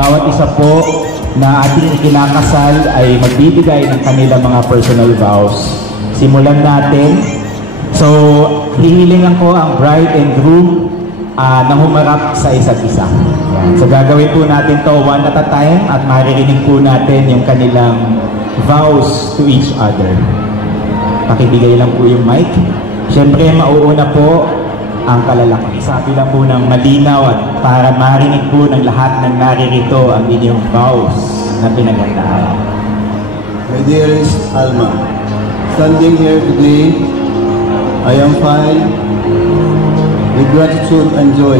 bawat isa po na ating kinakasal ay magbibigay ng kanilang mga personal vows. Simulan natin. So, hihilingan ko ang bride and groom na humarap sa isa't isa. Yan. So, gagawin po natin to one at a time at maririnig po natin yung kanilang vows to each other. Pakibigay lang po yung mic. Siyempre, mauuna po ang kalalaki. Sabi lang po ng malinaw at para marinig po ng lahat ng naririto ang inyong vows na pinagandaan. My dearest Alma, standing here today, I am filled with gratitude and joy.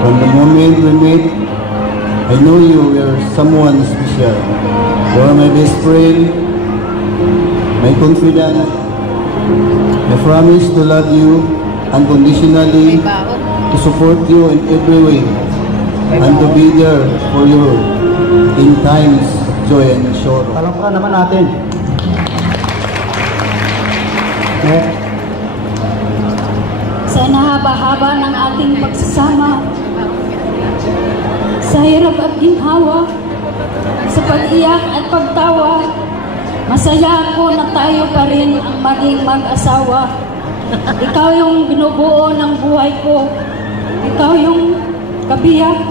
From the moment we met, I know you were someone special. You are my best friend, my confidant. I promise to love you unconditionally, to support you in every way, and to be there for you in times of joy and sorrow. Palakpakan naman natin. Sa nahaba-haba ng ating pagsasama, sa hirap at ginhawa, sa pag-iyak at pagtawa, masaya ako na tayo pa rin ang maging mag-asawa. Ikaw yung binubuo ng buhay ko. Ikaw yung kabiyak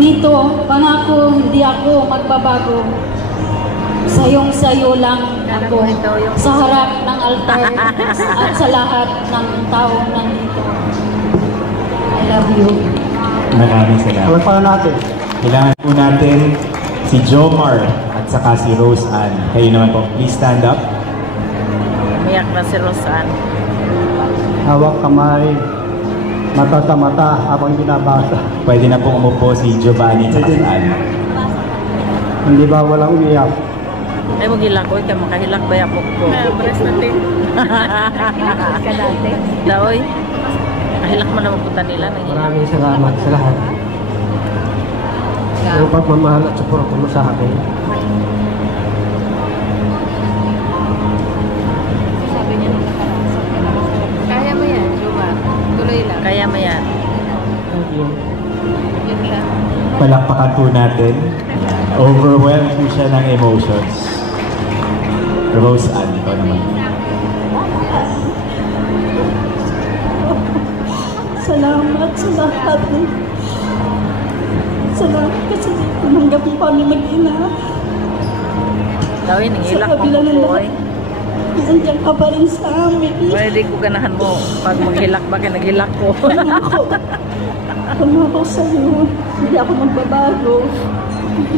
nito. Pangako, hindi ako magbabago. Sayong-sayo lang ako sa harap ng altar at sa lahat ng taong nandito. I love you. Maraming salamat. Palakpakan natin. Kailangan po natin si Jomar at saka si Rose Ann. Kayo naman po, please stand up. Umiyak na si Rose Ann. Hawak kamay, mata sa mata habang binabasa. Pwede na po umupo si Giovanni at si Ann. Hindi ba walang umiyak? Ay, mag-hilak ko. Ikaw makahilak ba yung ko? Breast natin. Hilak ka natin. Daoy. Makahilak mo na mapunta nila. Maraming salamat sa lahat. Ang pagmamahal at suporta mo sa akin. Sabi niya nung kaya mo yan, Juma. Tuloy lang. Kaya mo yan. Thank you. Yun lang. Palakpakan po natin. Overwhelmed po siya ng emotions. Rose Ann, ikaw naman. Salamat sa lahat. Salamat kasi tumanggap mo kami mag-ina. Daoy, nangilak Sa mo kabila ng po. lahat, nandiyan ka pa rin sa amin. Pwede ko ganahan mo. Pag maghilak ba kaya naghilak ko. Pangako sa'yo, hindi ako magbabago.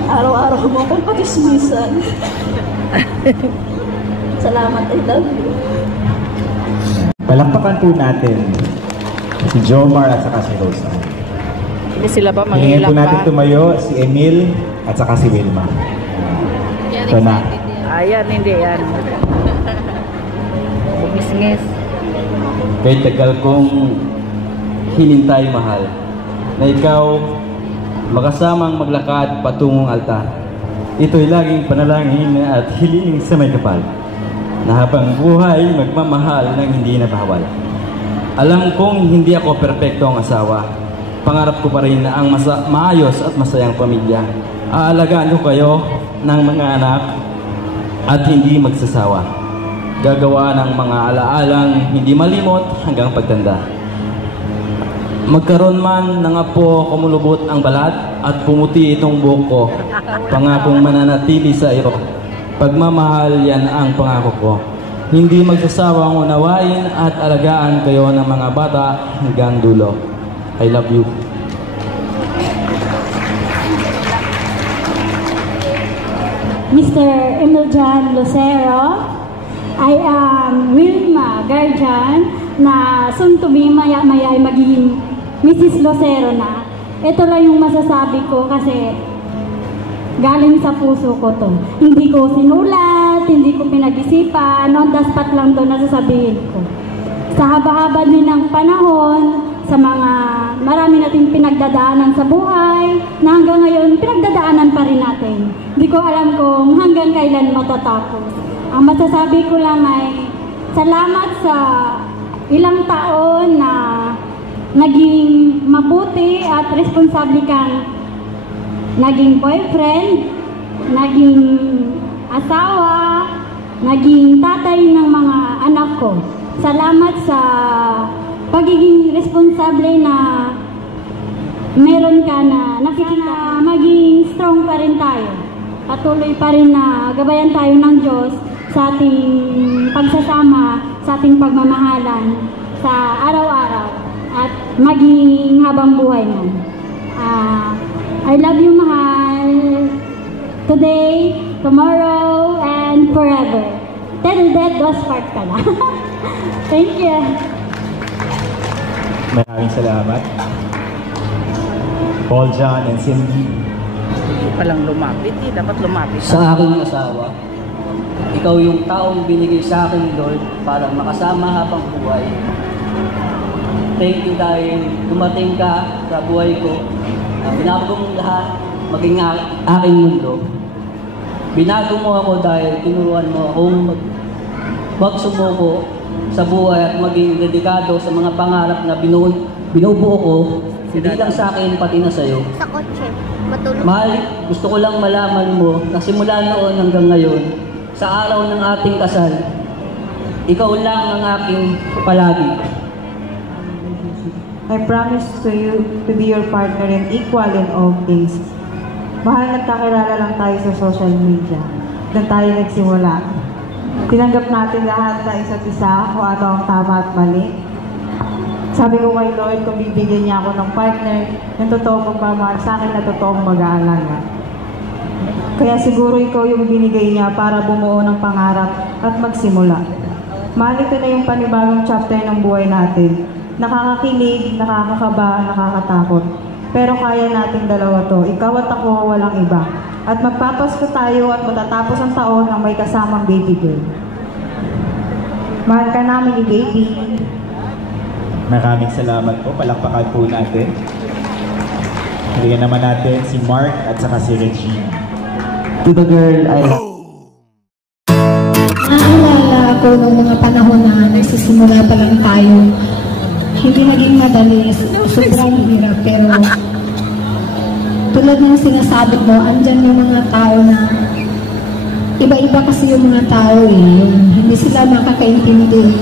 Araw-araw mo akong pakismisan. Salamat, I love you. Palakpakan po natin si Jomar at saka si Rose Ann. Hindi sila ba Hingin manghilak po natin pa? tumayo si Emil at saka si Wilma. Yan, Ito na. excited yan. Ayan, hindi yan. Bumisingis. Kay tagal kong hinintay, mahal, na ikaw makasamang maglakad patungong altar. Ito'y laging panalangin at hiling sa may kapal, na habang buhay magmamahal ng hindi nabawal. Alam kong hindi ako perpektong asawa. Pangarap ko pa rin na ang maayos at masayang pamilya. Aalagaan ko kayo ng mga anak at hindi magsasawa. Gagawa ng mga alaalang hindi malimot hanggang pagtanda. Magkaroon man ng apo kumulubot ang balat at pumuti itong buhok ko, pangakong mananatili sa iyo. Pagmamahal, yan ang pangako ko. Hindi magsasawang unawain at alagaan kayo ng mga bata hanggang dulo. I love you. Mr. Emiljan Lucero, I am Wilma Guardian na soon to be maya-maya ay magiging Mrs. Lucero na. Ito lang yung masasabi ko kasi galing sa puso ko to. Hindi ko sinulat, hindi ko pinag-isipan, on the spot lang to nasasabihin ko. Sa haba-haba din ng panahon, sa mga marami nating pinagdadaanan sa buhay, na hanggang ngayon pinagdadaanan pa rin natin. Hindi ko alam kung hanggang kailan matatapos. Ang masasabi ko lang ay salamat sa ilang taon na naging mabuti at responsable kang naging boyfriend, naging asawa, naging tatay ng mga anak ko. Salamat sa pagiging responsable na meron ka na nakikita, maging strong pa rin tayo. Patuloy pa rin na gabayan tayo ng Diyos sa ating pagsasama, sa ating pagmamahalan sa araw-araw at maging habang buhay mo. I love you, mahal. Today, tomorrow, and forever. Till death do us part ka na. Thank you. Maraming salamat. Paul, John, and Cindy. Hindi palang lumapit eh. Dapat lumapit. Sa aking asawa, ikaw yung taong binigay sa akin, Lord, para makasama habang buhay. Thank you dahil dumating ka sa buhay ko. Binago mong lahat, maging aking mundo. Binago mo ako dahil tinuruan mo akong magsumuko sa buhay at maging dedikado sa mga pangarap na binubuo ko, hindi lang sa akin, pati na sa'yo. Sa kotse, matulog. Mahal, gusto ko lang malaman mo na simula noon hanggang ngayon, sa araw ng ating kasal, ikaw lang ang aking palagi. I promise to you to be your partner and equal in all things. Mahal, nagkakilala lang tayo sa social media. Doon tayo nagsimula. Tinanggap natin lahat sa isa't isa kung ano ang tama at mali. Sabi ko kay Lord, kung bibigyan niya ako ng partner, yung totoong magmamahal sa akin na totoong mag-aalaga. Kaya siguro ikaw yung binigay niya para bumuo ng pangarap at magsimula. Mahal, ito na yung panibagong chapter ng buhay natin. Nakakakilig, nakakakaba, nakakatakot. Pero kaya nating dalawa to. Ikaw at ako, walang iba. At magpapasko tayo at matatapos ang taon ng may kasamang baby girl. Mahal ka namin ni baby. Maraming salamat po. Palakpakan po natin. Halikan naman natin si Mark at saka si Regina. To the girl I love. Naalala ko noong mga panahon na nagsisimula pa lang tayo. Hindi naging madali, sobrang hirap, pero tulad ng sinasabi mo, andyan yung mga tao na iba-iba kasi yung mga tao hindi sila makakaintindi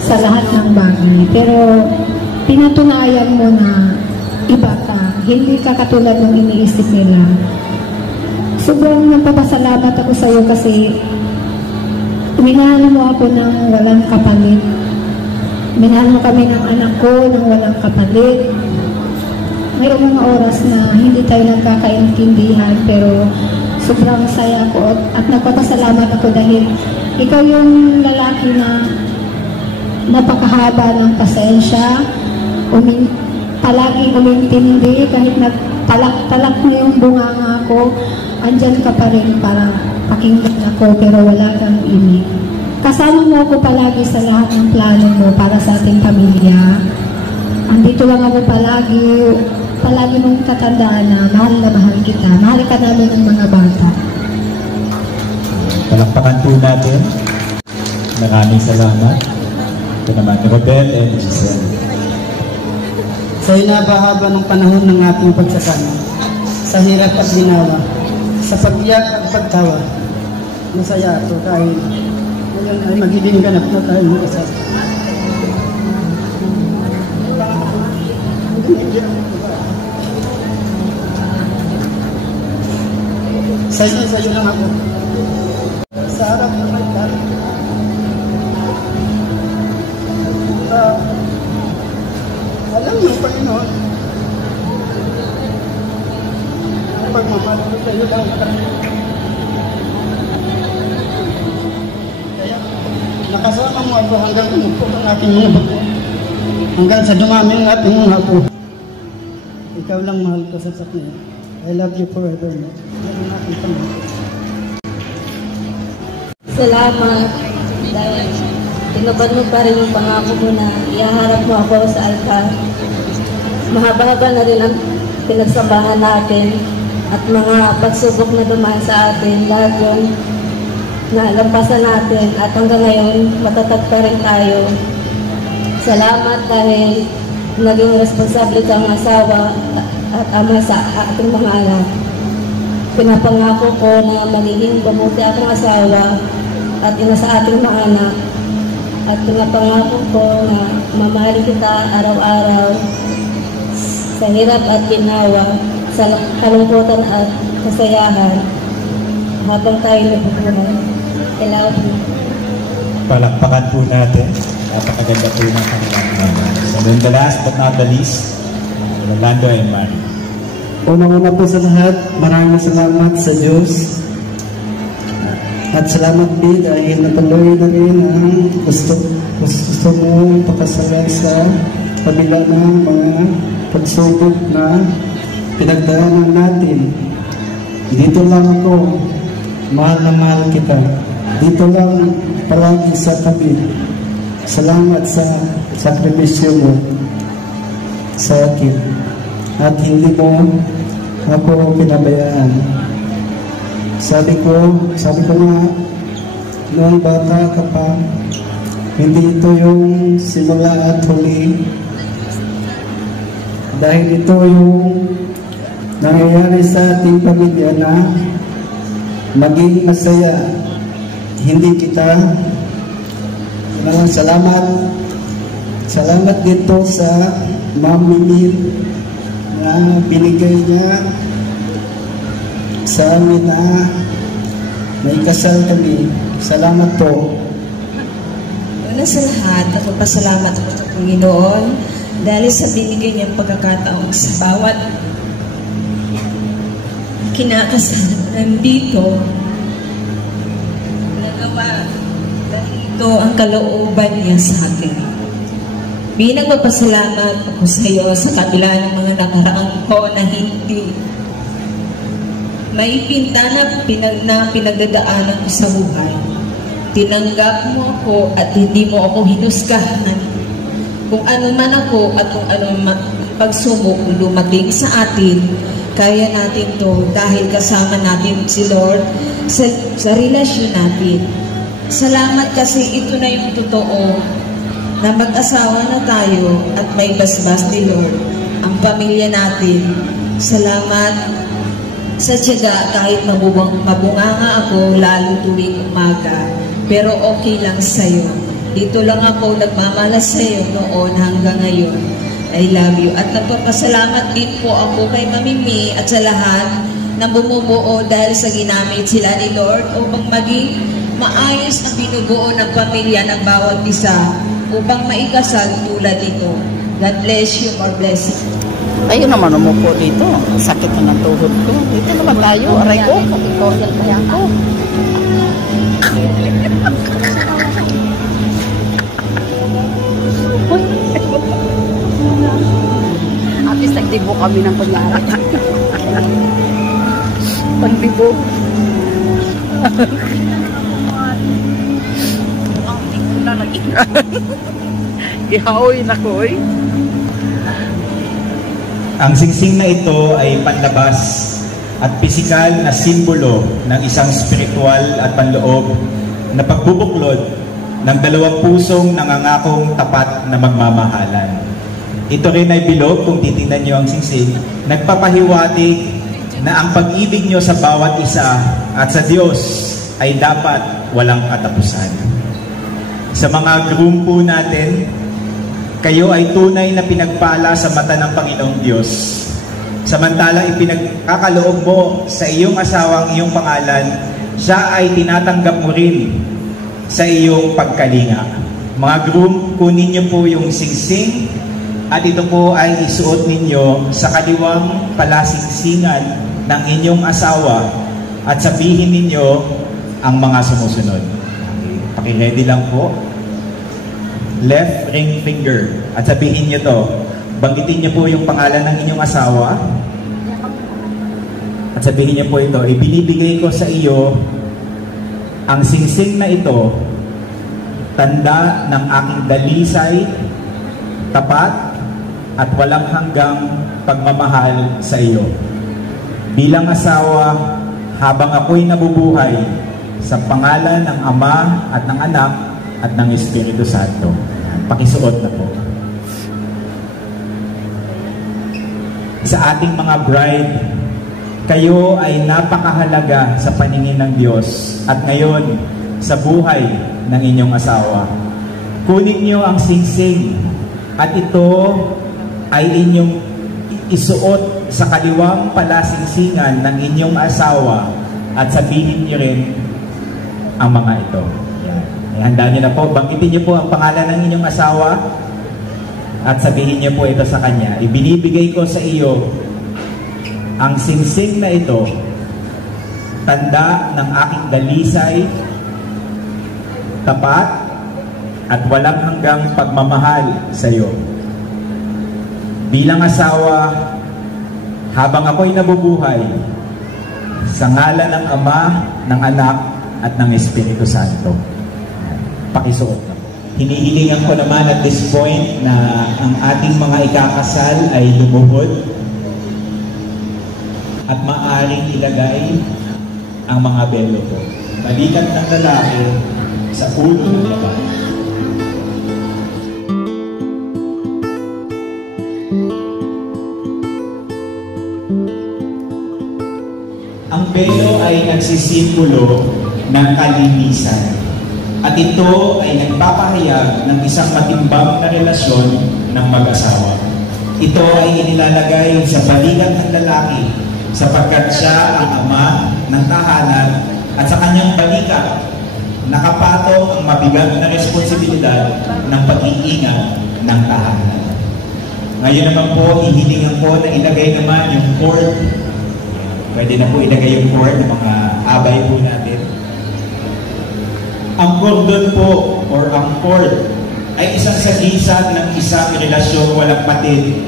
sa lahat ng bagay, pero pinatunayan mo na iba ka, hindi ka katulad ng iniisip nila. Sobrang nagpapasalamat ako sa iyo kasi minahal mo ako ng walang kapalit. Minahal mo kami ng anak ko ng walang kapalit. Mayroong mga oras na hindi tayo nagkakaintindihan, pero sobrang saya ko at nagpapasalamat ako dahil ikaw yung lalaki na napakahaba ng pasensya, palaging umintindi kahit nagtalak-talak na yung bunganga ko, andyan ka pa rin para pakinggan ako pero wala kang imig. Kasama mo ako palagi sa lahat ng plano mo para sa ating pamilya. Andito lang ako palagi mong katandaan na mahal kita. Mahal ka namin ng mga bata. Palakpakan po natin. Maraming salamat. Ito naman, Robel and Giselle. Sa inabahaba ng panahon ng ating pagsasama, sa hirap at ginawa, sa pagbiyak at pagtawa, masaya ako dahil ngayon ay magiging ganap na tayo ng kasal. Sa'yo lang ako. Sa harap ng altar. Alam mo, Panginoon, ang pagmamahal ko sa'yo lang. Kaya, nakasama mo ako hanggang umupo ang aking mga bago. Hanggang sa dumami ang ating mga apo. Ikaw lang mahal ko sa sakya. I love you forever. Salamat dahil tinupad mo pa rin yung pangako mo na ihaharap mo ako sa altar. Mahaba-haba na rin ang pinagsambahan natin at mga pagsubok na dumaan sa atin. Lahat yun na lampasan natin at hanggang ngayon matatag pa rin tayo. Salamat dahil naging responsable kang asawa at ama sa ating mga anak. Pinapangako ko na magiging mabuti akong asawa at ina sa ating mga anak. At pinapangako ko na mamahalin kita araw-araw sa hirap at ginawa, sa kalungkutan at kasayahan habang tayo nabubuhay. I love you. Palakpakan po natin. Napakaganda po ng kanilang and then the last but not the least, Rolando and Mari. Unang-una po sa lahat, maraming salamat sa Diyos. At salamat din dahil natuloy na rin ang gusto mo pakasalan sa kabila ng mga pagsubok na pinagdaanan natin. Dito lang ako, mahal na mahal kita. Dito lang palagi sa tabi. Salamat sa sakripisyo mo sa akin. At hindi mo ako pinabayaan. Sabi ko nga, noong bata ka pa, hindi ito yung simula at huli. Dahil ito yung nangyayari sa ating pamilya na maging masaya. Hindi kita. Salamat dito sa Ma'am Mimil na binigay niya sa amin na may kasal kami. Salamat po. Una sa lahat, nagpapasalamat ako sa Panginoon dahil sa binigay niyang pagkakataon sa bawat kinakasal nandito. Nagawa dahil ito ang kalooban niya sa akin. Bilang magpasalamat ako sa iyo sa kabila ng mga nakaraan ko na hindi may pintana na pinagdadaanan ko sa buhay. Tinanggap mo ako at hindi mo ako hinusgahan. Kung ano man ako at kung ano man pagsubok lumating sa atin, kaya natin to dahil kasama natin si Lord sa relasyon natin. Salamat kasi ito na yung totoo na mag-asawa na tayo at may basbas ni Lord ang pamilya natin. Salamat sa tiyaga kahit mabunganga ako lalo tuwing umaga, pero okay lang sa'yo. Dito lang ako nagmamalas sa'yo noon hanggang ngayon. I love you. At nagpapasalamat din po ako kay Mamimi at sa lahat na bumubuo dahil sa ginamit sila ni Lord upang maging maayos ang binubuo ng pamilya ng bawat isa upang maikasal tulad nito. God bless you. God bless you. Ayun naman umupo dito. Sakit na ng tuhod ko. Dito naman tayo. Aray ko. Kapitoryal kaya ko. At least nagdibo kami ng kunyari. Pagdibo. Ang tingko na nag-ikan. Ihaoy na ko eh. Ang singsing na ito ay panlabas at pisikal na simbolo ng isang spiritual at panloob na pagbubuklod ng dalawang pusong nangangakong tapat na magmamahalan. Ito rin ay bilog, kung titingnan nyo ang singsing, nagpapahiwatig na ang pag-ibig nyo sa bawat isa at sa Diyos ay dapat walang katapusan. Sa mga groom po natin, kayo ay tunay na pinagpala sa mata ng Panginoong Diyos. Samantalang ipinagkakaloob mo sa iyong asawang iyong pangalan, siya ay tinatanggap mo rin sa iyong pagkalinga. Mga groom, kunin niyo po yung singsing at ito po ay isuot ninyo sa kaliwang palasingsingan ng inyong asawa at sabihin ninyo ang mga sumusunod. Paki-ready lang po. Left ring finger. At sabihin niyo to, banggitin niyo po yung pangalan ng inyong asawa. At sabihin niyo po ito, ibinibigay ko sa iyo ang singsing na ito, tanda ng aking dalisay, tapat, at walang hanggang pagmamahal sa iyo. Bilang asawa, habang ako'y nabubuhay, sa pangalan ng Ama at ng Anak at ng Espiritu Santo. Pakisuot na po. Sa ating mga bride, Kayo ay napakahalaga sa paningin ng Diyos at ngayon sa buhay ng inyong asawa. Kunin niyo ang singsing at ito ay inyong isuot sa kaliwang palasingsingan ng inyong asawa at sabihin niyo rin ang mga ito. Handa niyo na po, banggitin niyo po ang pangalan ng inyong asawa at sabihin niyo po ito sa kanya. Ibinibigay ko sa iyo ang singsing na ito, tanda ng aking dalisay, tapat at walang hanggang pagmamahal sa iyo. Bilang asawa, habang ako'y nabubuhay, sa ngalan ng Ama, ng Anak, at ng Espiritu Santo. Pakisuot na. Hinihilingan ko naman at this point na ang ating mga ikakasal ay lumuhod at maaaring ilagay ang mga belo ko. Balikat ng lalaki sa ulo ng babae. Ang belo ay nagsisimbolo ng kalinisan at ito ay nagpapahayag ng isang matimbang na relasyon ng mag-asawa. Ito ay inilalagay sa balikat ng lalaki sapagkat siya ang ama ng tahanan at sa kanyang balikat nakapatong ang mabigat na responsibilidad ng pag-iingat ng tahanan. Ngayon naman po, hihilingan ko na ilagay naman yung cord. Pwede na po ilagay yung cord ng mga abay po natin. Ang cordon po or ang cord ay isang sagisag ng isang relasyong walang patid,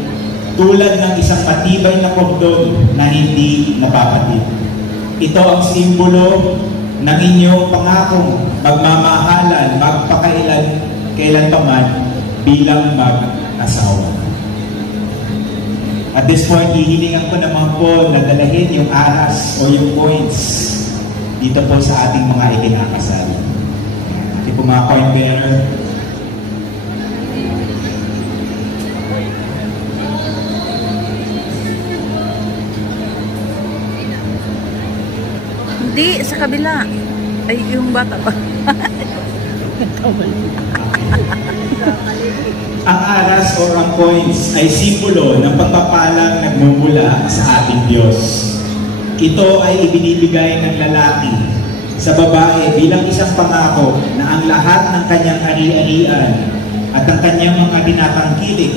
tulad ng isang matibay na kordon na hindi napapatid. Ito ang simbolo ng inyong pangakong magmamahalan, kailan pa man bilang mag-asawa. At this point, hihilingan ko naman po na dalahin yung aras o yung points dito po sa ating mga ikinakasal. Ito po mga coin bearer. Hindi, sa kabila. Ay, yung bata pa. Ang aras o ang coins ay simbolo ng pagpapalang nagmumula sa ating Diyos. Ito ay ibinibigay ng lalaki sa babae bilang isang pangako na ang lahat ng kanyang ari-arian at ang kanyang mga tinatangkilik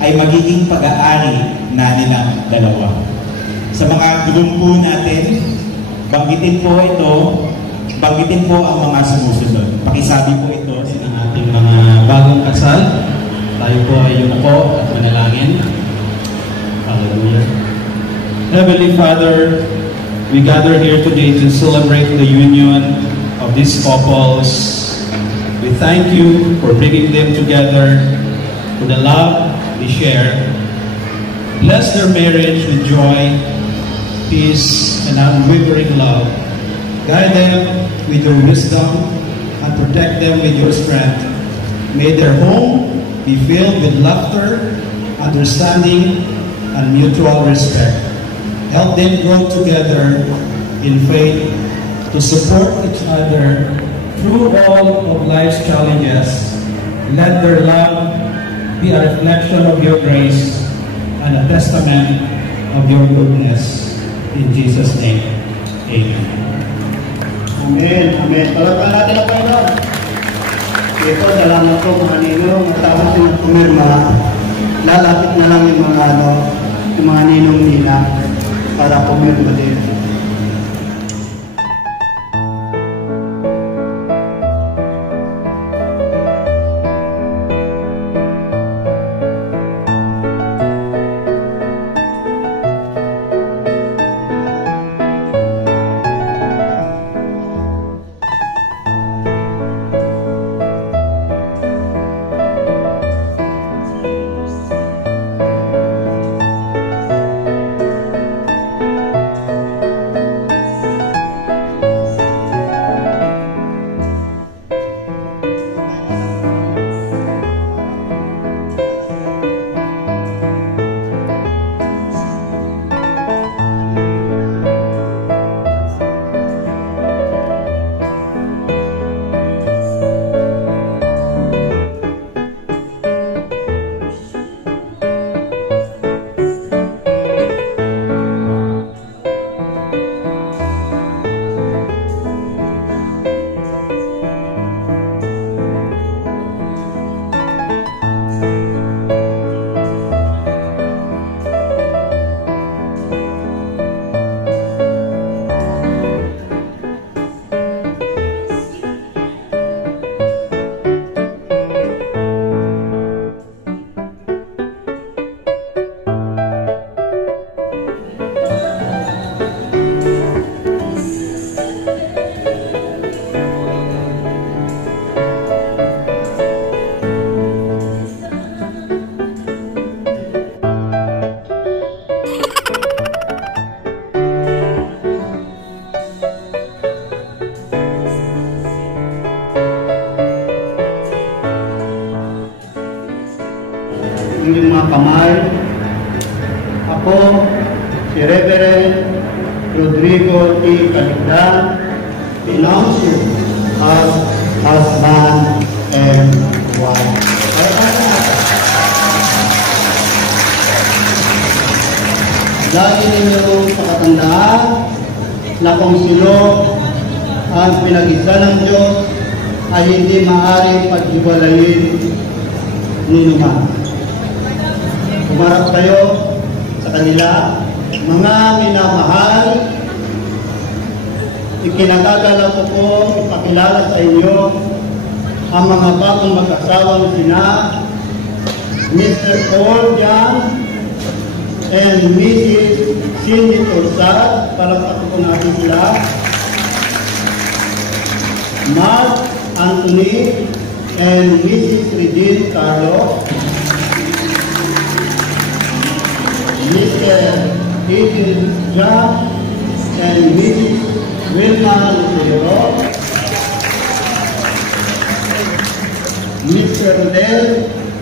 ay magiging pag-aari na nilang dalawa. Sa mga grupo natin, banggitin po ito, banggitin po ang mga sumusunod. Pakisabi po ito sa ating mga bagong kasal. Tayo po ay yumuko at manalangin. Hallelujah. Heavenly Father, we gather here today to celebrate the union of these couples. We thank you for bringing them together, for the love they share. Bless their marriage with joy, peace, and unwavering love. Guide them with your wisdom and protect them with your strength. May their home be filled with laughter, understanding, and mutual respect. Help them grow together in faith to support each other through all of life's challenges. Let their love be a reflection of your grace and a testament of your goodness. In Jesus' name, amen. Amen. Amen. Palagpan natin ang Panginoon. Ito, salamat po mga ninong. Matapos yung pumirma, lalapit na lang yung mga ninong nila para pumirma din. mga kamay. Ako, si Reverend Rodrigo T. Caligdan, announce you as husband and wife. Lagi ninyong pakatandaan na kung sino ang pinag-isa ng Diyos ay hindi maaaring paghiwalayin ni naman. Umarap kayo sa kanila, mga minamahal, ikinagagala ko po ipakilala sa inyo ang mga bagong mag-asawang sina Mr. Paul Jan and Mrs. Cindy Torsad. Palakpakan po natin sila. Mark Anthony and Mrs. Regine Carlo. Mr. Ethan Jack and Mrs. Wilma Lucero. Mr. Rodel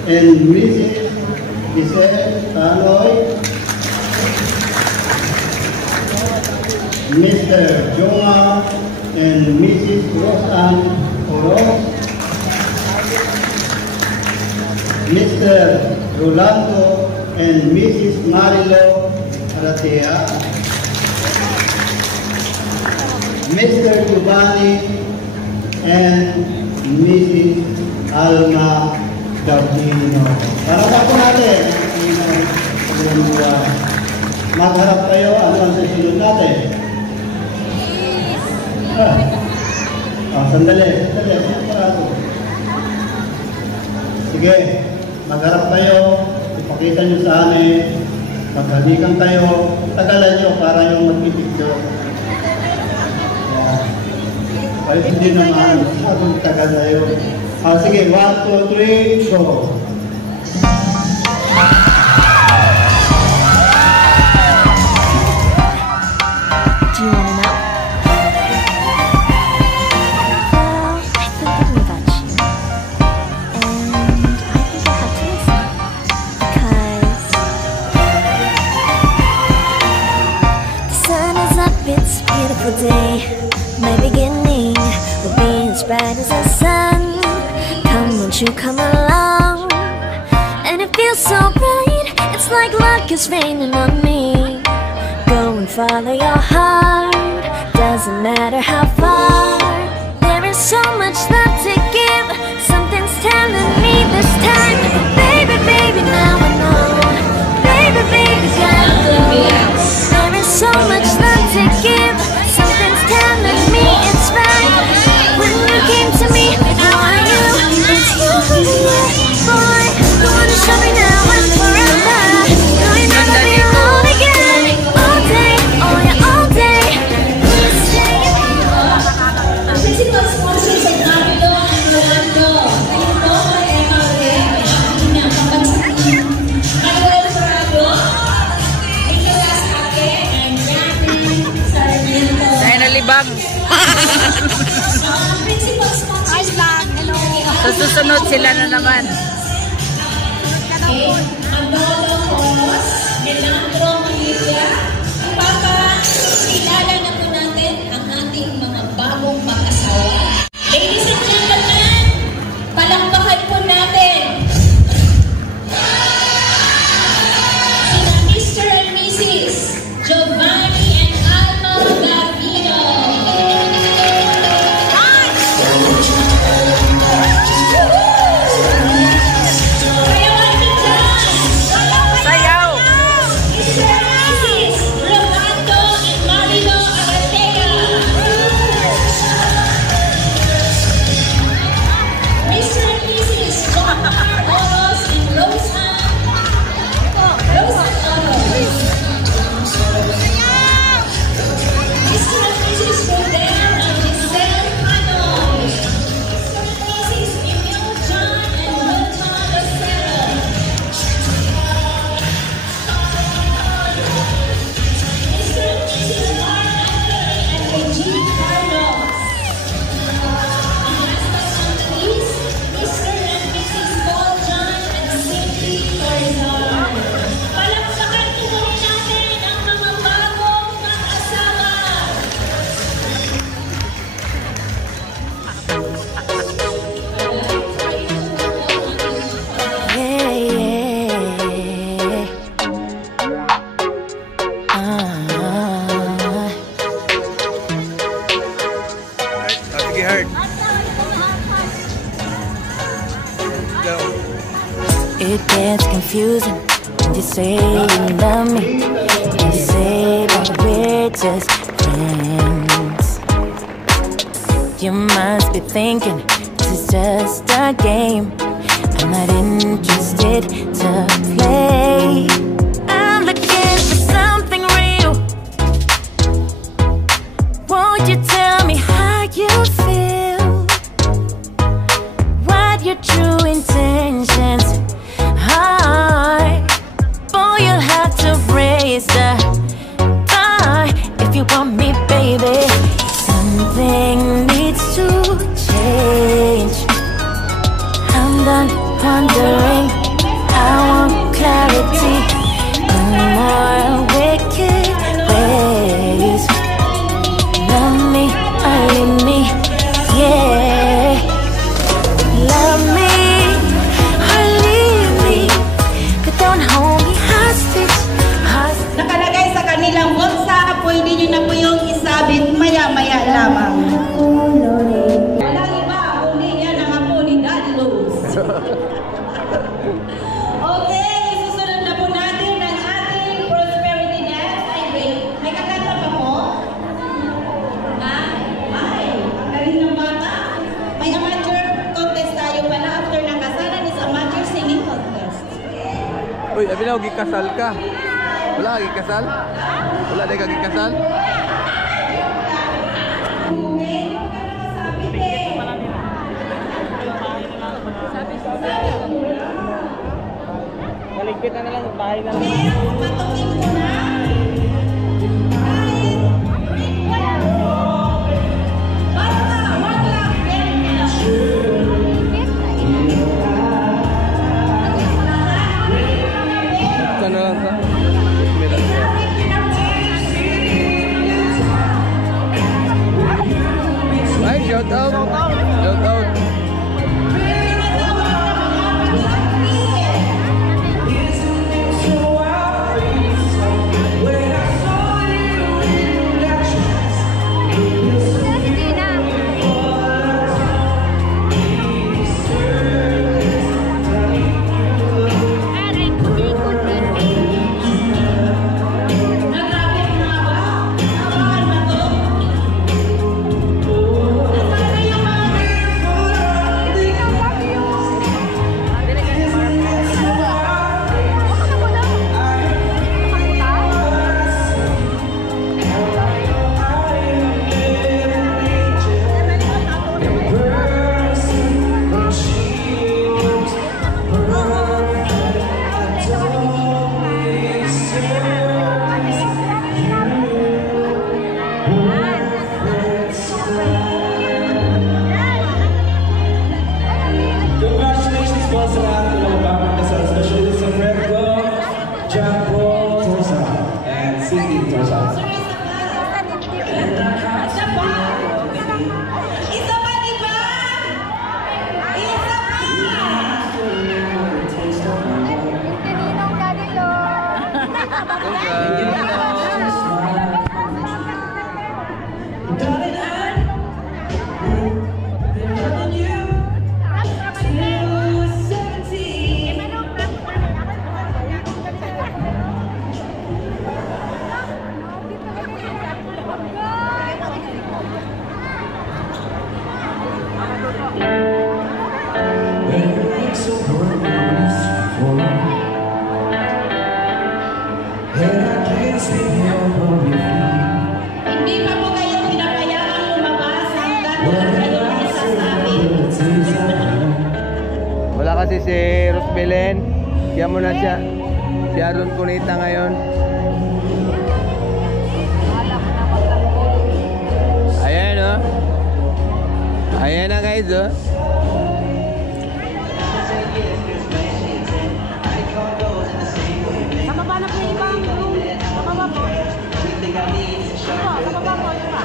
and Mrs. Giselle Tanoy. Mr. Joma and Mrs. Roseanne Oros. Mr. Rolando and Mrs. Marilo Aratea. Mr. Giovanni and Mrs. Alma Gardino. Para po natin, magharap kayo, ano ang susunod natin? Sandali. Sige, magharap kayo, ipakita nyo sa amin, maghalikan kayo, tagalan nyo para yung magpipicture. Kahit hindi naman, masyadong tagal tayo. Sige, 1, 2, 3, go! Do you want to know? Well, I've been thinking about you. And I think I have to listen. Because the sun is up, it's a beautiful day. My beginning will be as bright as the sun. Come, won't you come along? And it feels so bright, it's like luck is raining on me. Go and follow your heart, doesn't matter how far. There is so much love to give, something's telling me this time. Baby, baby, now I know. Baby, baby, gotta go. There is so much love to give, something's telling me it's right. When you came to me, how are you? It's you, boy. The one to show me now and forever. No, you're not gonna be alone again. All day, oh yeah, all day. Please stay Principal sponsors ay Marilo and Rolando. Ngayon po ay MRA, pinakapansin. Manuel Prado, Nicolas Ake, and Jackie Sarmiento. Dahil nalibang. Principal sponsors lang. Hello. So, susunod sila na naman. Andolo Coros, Melandro Manila. Papa, kilala na po natin ang ating mga bagong mag-asawa. Ladies and gentlemen, palakpakan po natin sina Mr. and Mrs. Giovanni and Alma Garbino. Sayaw! Mr. and Mrs. Rolando and Marilo Aratea. It gets confusing when you say you love me, and you say that we're just friends. You must be thinking this is just a game. I'm not interested to play. I'm looking for something real. Won't you tell me how you feel? What your true intentions are? Boy, you'll have to raise the bar if you want me, baby. Something needs to change. I'm done wondering, I want clarity. No more wicked ways. Love me or leave me, yeah. Love me or leave me, but don't hold me hostage. Nakalagay sa kanilang bulsa, pwede nyo na po yung isabit maya-maya lamang. Walang iba, kundi yan ang apo ni Daddy Luz. Okay, susunod na po natin ang ating prosperity dance. Ay, wait, may kakanta pa po? Ha? Ay, ang galing ng bata. May amateur contest tayo pala after ng kasalan is amateur singing contest. Uy, abi na, gikasal ka. Wala ka gikasal? Wala na ka gikasal? Maligpit na lang, bahay na lang. Sana lang sa? Ay, shout out! Shout out! Hindi pa po kayo pinapayagang lumabas hanggang wala kayong isasabi. Wala kasi si Rosbelen. Kaya mo na siya. Si Aaron Cunita ngayon. Ayan o. Ayan na guys o. Kababa na po yung ibang room. Kababa po. Kababa po yung iba.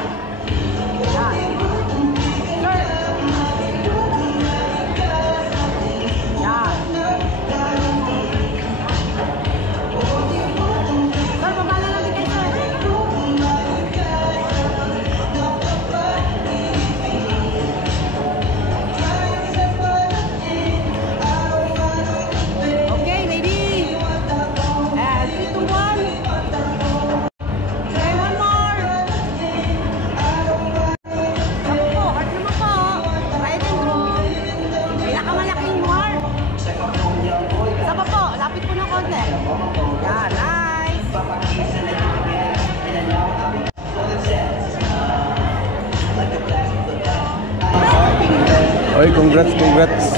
Oy, congrats, congrats.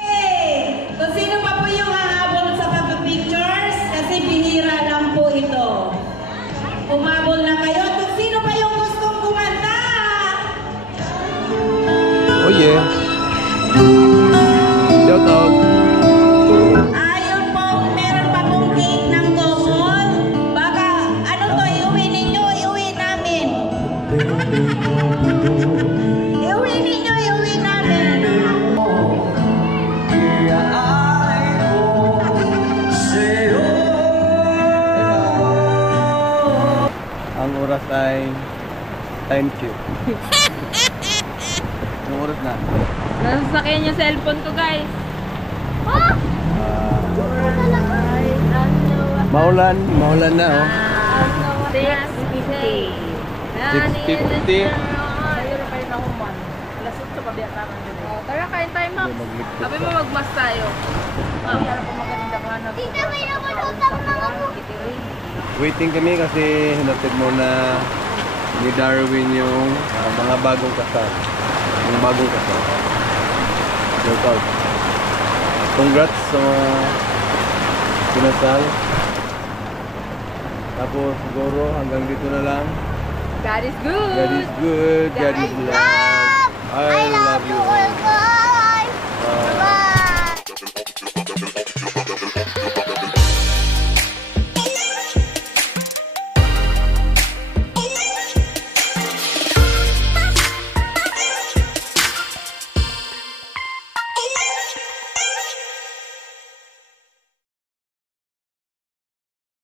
Hey! Kung sino pa po yung hahabol sa pictures, kasi bihira lang po ito. Umabol na kayo. Kung sino pa yung gustong kumanta? Oh yeah. Shout out. Ayun po, meron pa pong cake ng common. Baka, ano to, iuwi ninyo, iuwi namin. Iuwi ninyo, iuwi namin. Ang oras ay time check. Anong oras na? Nasasakyan yung cellphone ko, guys. Maulan na oh. 6:50. 6:50. Tara, kain tayo, Max. Sabi mo mag-mas tayo. Waiting kami kasi hinatid muna ni Darwin yung mga bagong kasal. Yung bagong kasal. Shout out. Congrats sa mga kinasal. Tapos siguro hanggang dito na lang. God is good. God is good. God is love. I love